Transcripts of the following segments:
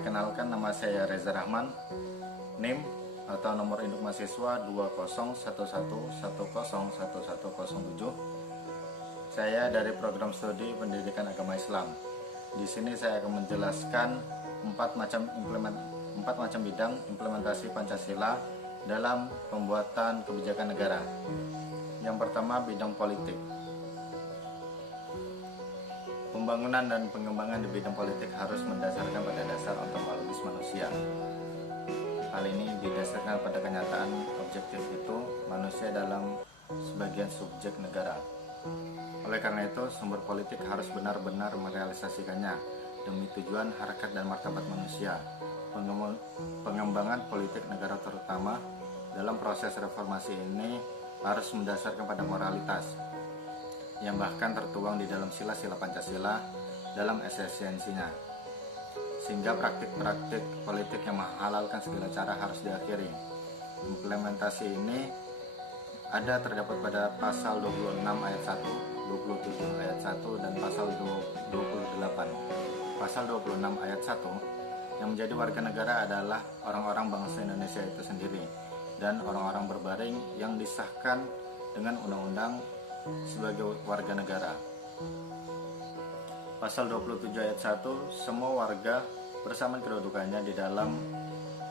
Perkenalkan, nama saya Reza Rahman, NIM atau nomor induk mahasiswa 201111011107. Saya dari program studi Pendidikan Agama Islam. Di sini saya akan menjelaskan empat macam bidang implementasi Pancasila dalam pembuatan kebijakan negara. Yang pertama, bidang politik. Pembangunan dan pengembangan di bidang politik harus mendasarkan pada dasar ontologis manusia. Hal ini didasarkan pada kenyataan objektif itu manusia dalam sebagian subjek negara. Oleh karena itu, sumber politik harus benar-benar merealisasikannya demi tujuan harkat dan martabat manusia. Pengembangan politik negara terutama dalam proses reformasi ini harus mendasarkan pada moralitas yang bahkan tertuang di dalam sila-sila Pancasila dalam esensinya, sehingga praktik-praktik politik yang menghalalkan segala cara harus diakhiri. Implementasi ini terdapat pada pasal 26 ayat 1, 27 ayat 1, dan pasal 28. Pasal 26 ayat 1, yang menjadi warga negara adalah orang-orang bangsa Indonesia itu sendiri dan orang-orang berbaring yang disahkan dengan undang-undang sebagai warga negara. Pasal 27 ayat 1, semua warga bersama kedudukannya di dalam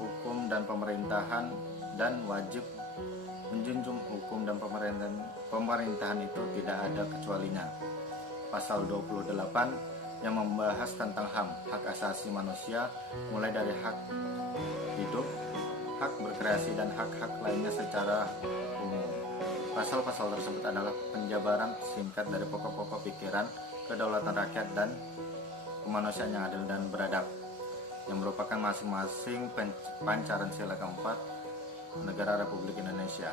hukum dan pemerintahan dan wajib menjunjung hukum dan pemerintahan itu tidak ada kecualinya. Pasal 28 yang membahas tentang HAM, hak asasi manusia, mulai dari hak hidup, hak berkreasi, dan hak-hak lainnya secara umum. Pasal-pasal tersebut adalah penjabaran singkat dari pokok-pokok pikiran kedaulatan rakyat dan kemanusiaan yang adil dan beradab, yang merupakan masing-masing pancaran sila keempat negara Republik Indonesia.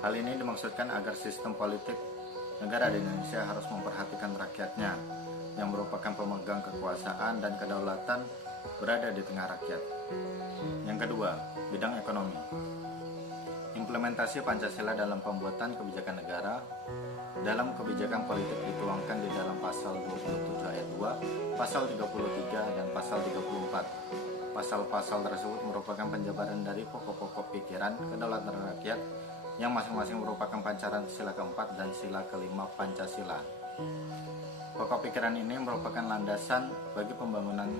Hal ini dimaksudkan agar sistem politik negara di Indonesia harus memperhatikan rakyatnya, yang merupakan pemegang kekuasaan dan kedaulatan berada di tengah rakyat. Yang kedua, bidang ekonomi. Implementasi Pancasila dalam pembuatan kebijakan negara. Dalam kebijakan politik dituangkan di dalam pasal 27 ayat 2, pasal 33, dan pasal 34. Pasal-pasal tersebut merupakan penjabaran dari pokok-pokok pikiran kedaulatan rakyat yang masing-masing merupakan pancaran sila keempat dan sila kelima Pancasila. Pokok pikiran ini merupakan landasan bagi pembangunan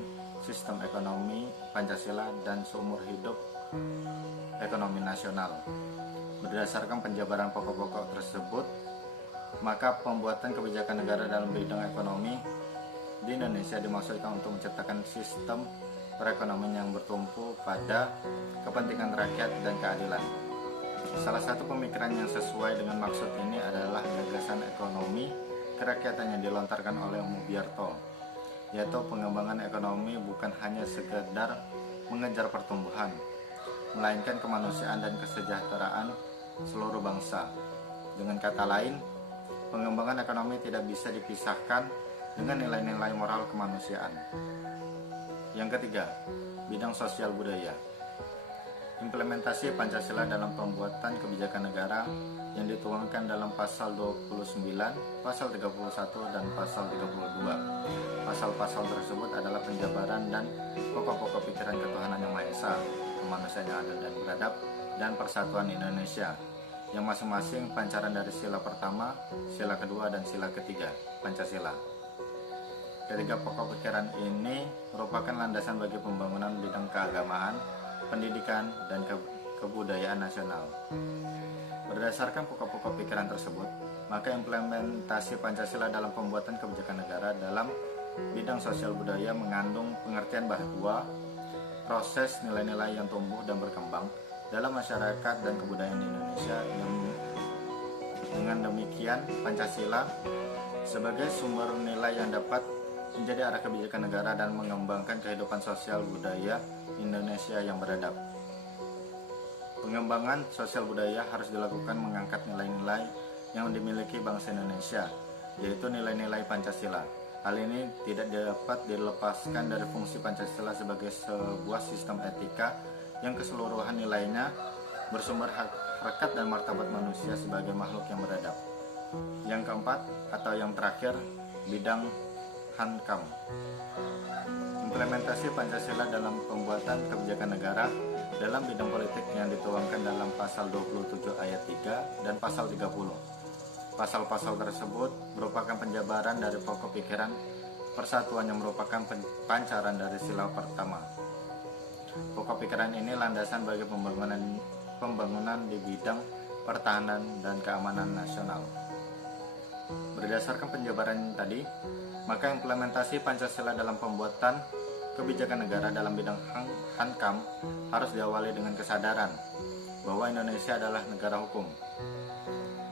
sistem ekonomi Pancasila dan seumur hidup ekonomi nasional. Berdasarkan penjabaran pokok-pokok tersebut, maka pembuatan kebijakan negara dalam bidang ekonomi di Indonesia dimaksudkan untuk menciptakan sistem perekonomian yang bertumpu pada kepentingan rakyat dan keadilan. Salah satu pemikiran yang sesuai dengan maksud ini adalah gagasan ekonomi kerakyatan yang dilontarkan oleh Mugyarto, yaitu pengembangan ekonomi bukan hanya sekedar mengejar pertumbuhan, melainkan kemanusiaan dan kesejahteraan seluruh bangsa. Dengan kata lain, pengembangan ekonomi tidak bisa dipisahkan dengan nilai-nilai moral kemanusiaan. Yang ketiga, bidang sosial budaya. Implementasi Pancasila dalam pembuatan kebijakan negara yang dituangkan dalam pasal 29, pasal 31, dan pasal 32. Pasal-pasal tersebut adalah penjabaran dan pokok-pokok pikiran ketuhanan yang Maha Esa, kemanusiaan yang adil dan beradab, dan persatuan Indonesia, yang masing-masing pancaran dari sila pertama, sila kedua, dan sila ketiga Pancasila. Ketiga pokok pikiran ini merupakan landasan bagi pembangunan bidang keagamaan, pendidikan, dan kebudayaan nasional. Berdasarkan pokok-pokok pikiran tersebut, maka implementasi Pancasila dalam pembuatan kebijakan negara dalam bidang sosial budaya mengandung pengertian bahwa proses nilai-nilai yang tumbuh dan berkembang dalam masyarakat dan kebudayaan Indonesia, yang dengan demikian Pancasila sebagai sumber nilai yang dapat menjadi arah kebijakan negara dan mengembangkan kehidupan sosial budaya Indonesia yang beradab. Pengembangan sosial budaya harus dilakukan mengangkat nilai-nilai yang dimiliki bangsa Indonesia, yaitu nilai-nilai Pancasila. Hal ini tidak dapat dilepaskan dari fungsi Pancasila sebagai sebuah sistem etika yang keseluruhan nilainya bersumber harkat dan martabat manusia sebagai makhluk yang beradab. Yang keempat atau yang terakhir, bidang Hankam. Implementasi Pancasila dalam pembuatan kebijakan negara dalam bidang politik yang dituangkan dalam pasal 27 ayat 3 dan pasal 30. Pasal-pasal tersebut merupakan penjabaran dari pokok pikiran persatuan yang merupakan pancaran dari sila pertama. Pokok pikiran ini landasan bagi pembangunan di bidang pertahanan dan keamanan nasional. Berdasarkan penjabaran tadi, maka implementasi Pancasila dalam pembuatan kebijakan negara dalam bidang Hankam harus diawali dengan kesadaran bahwa Indonesia adalah negara hukum.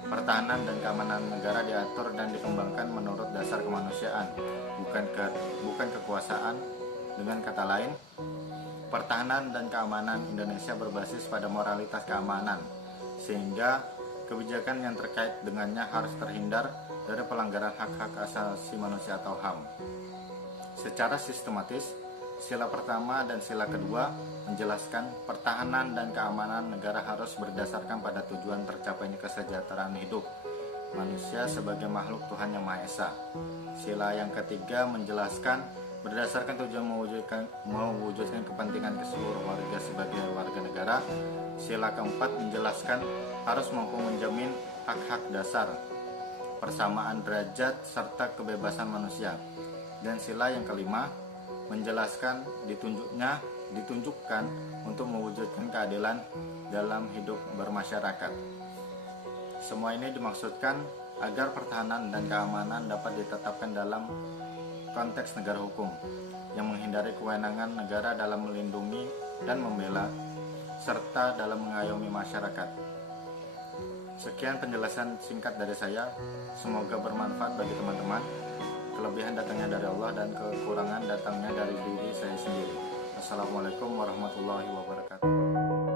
Pertahanan dan keamanan negara diatur dan dikembangkan menurut dasar kemanusiaan, bukan kekuasaan. Dengan kata lain, pertahanan dan keamanan Indonesia berbasis pada moralitas keamanan, sehingga kebijakan yang terkait dengannya harus terhindar dari pelanggaran hak-hak asasi manusia atau HAM. Secara sistematis, sila pertama dan sila kedua menjelaskan pertahanan dan keamanan negara harus berdasarkan pada tujuan tercapainya kesejahteraan hidup manusia sebagai makhluk Tuhan Yang Maha Esa. Sila yang ketiga menjelaskan berdasarkan tujuan mewujudkan kepentingan keseluruhan warga sebagai warga negara. Sila keempat menjelaskan harus mampu menjamin hak-hak dasar, persamaan derajat serta kebebasan manusia. Dan sila yang kelima menjelaskan ditunjukkan untuk mewujudkan keadilan dalam hidup bermasyarakat. Semua ini dimaksudkan agar pertahanan dan keamanan dapat ditetapkan dalam konteks negara hukum yang menghindari kewenangan negara dalam melindungi dan membela serta dalam mengayomi masyarakat. Sekian penjelasan singkat dari saya, semoga bermanfaat bagi teman-teman. Kelebihan datangnya dari Allah dan kekurangan datangnya dari diri saya sendiri. Assalamualaikum warahmatullahi wabarakatuh.